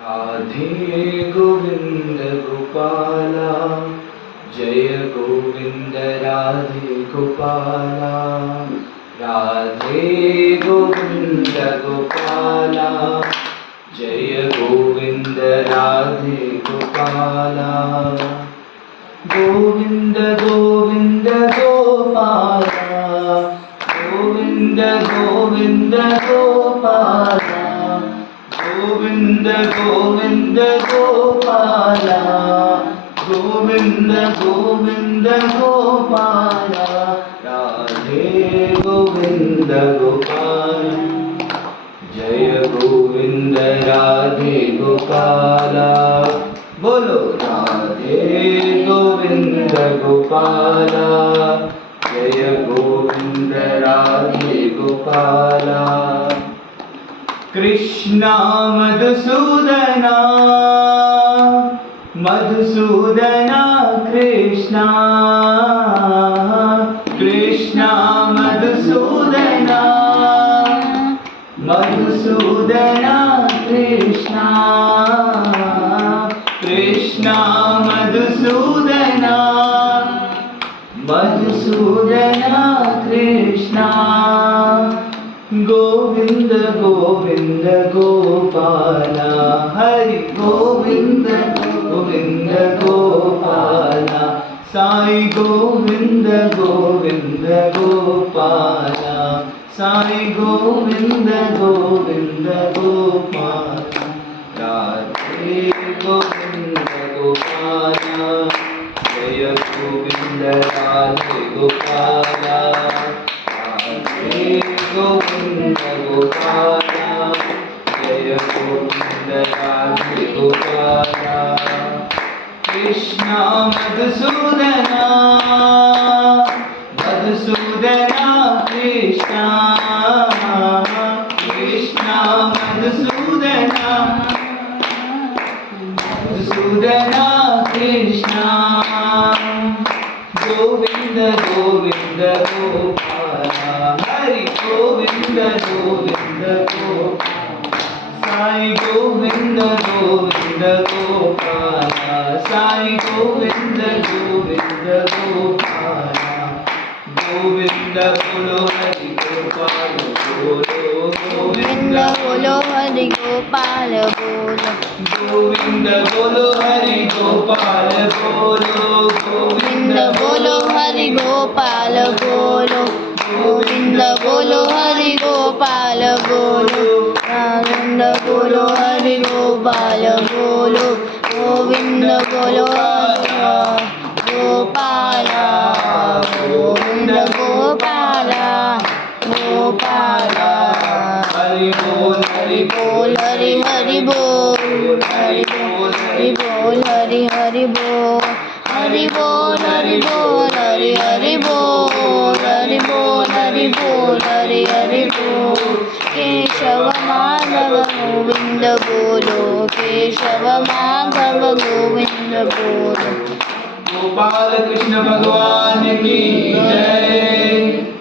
राधे गोविंद गोपाला, जय गोविंद राधे गोपाला। राधे गोविंद गोपाला, जय गोविंद राधे गोपाला। गोविंद गोविंद गोपाला, गोविंद गोविंद गोपाला, गोविंद गोविंद गोपाला, गोविंद गोविंद गोपाला। राधे गोविंद गोपाला, जय गोविंद राधे गोपाला। बोलो राधे गोविंद गोपाला, जय गोविंद राधे गोपाला। कृष्णा मधुसूदना, मधुसूदना कृष्णा, कृष्णा मधुसूदना, मधुसूदना कृष्णा, कृष्णा मधुसूदना, मधुसूदना कृष्णा। गोविंद गोविंद गोपाला, हरि गोविंद गोविंद गोपाला। साई गोविंद गोविंद गोपाला, साई गोविंद गोविंद गोपाला। राधे गोविंद गोपाला, जय गोविंद राधे गोपाला। राधे गोविंद गोपाला, जय गोविंद राधे गोपाला। कृष्णा मधुसूदना, मधुसूदना कृष्णा, कृष्णा मधुसूदना, मधुसूदना कृष्णा। गोविंद गोविंद गोपाला, हरि गोविंद गोविंद गोपाला। साई गोविंद गोविंद गोपाला, साई गोविंद गोविंद गोपाला। गोविंद बोलो हरि गोपाल बोलो, गोविंद बोलो हरि गोपाल बोलो, गोविंद बोलो हरि गोपाल बोलो, गोविंद बोलो हरि गोपाल बोलो, गोविंद बोलो हरि गोपाल बोलो, गोविंद बोलो हरि गोपाल बोलो, गोविंद बोलो गोपाला, गोविंद गोपाला गोपाला। हरि बोल हरि बोल हरि हरि बोल, हरि बोल हरि बोल, हरि हरि बोल, हरि बोल हरि बोल, हरि हरि बोल, हरि बोल हरि बोल, हरि हरि बोल। केशव माधव गोविंद बोलो, केशव माधव गोविंद बोलो। गोपाल कृष्ण भगवान की जय।